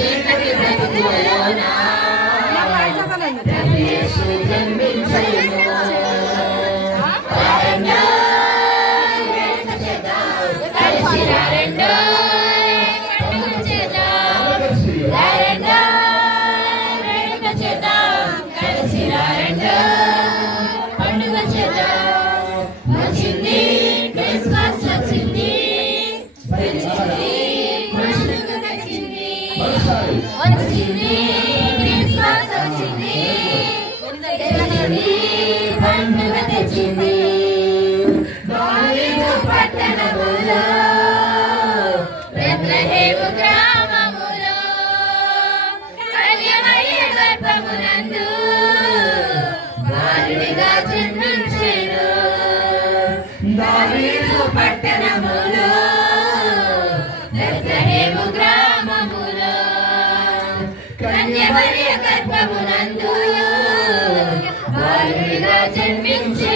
చీకటి బ్రతుకులలోన ప్రభు యేసు జన్మించెను. కలిసి రండో పండుగ చేద్దాం, వేడుక చేద్దాం, కలిసి రండో పండుగ చేద్దాం. వచ్చింది క్రిస్మస్ వచ్చింది, వచ్చింది క్రిస్మస్ వచ్చింది, పండుగ తెచ్చింది. దావీదు పట్టణములో బెత్లెహేము గ్రామములో కన్యమరియ గర్భమునందు బాలుడిగా జన్మించెను. దావీదు పట్టణములో బెత్లెహేము గ్రామములో కన్యమరియ గర్భమునందు బాలుడిగా జన్మించెను.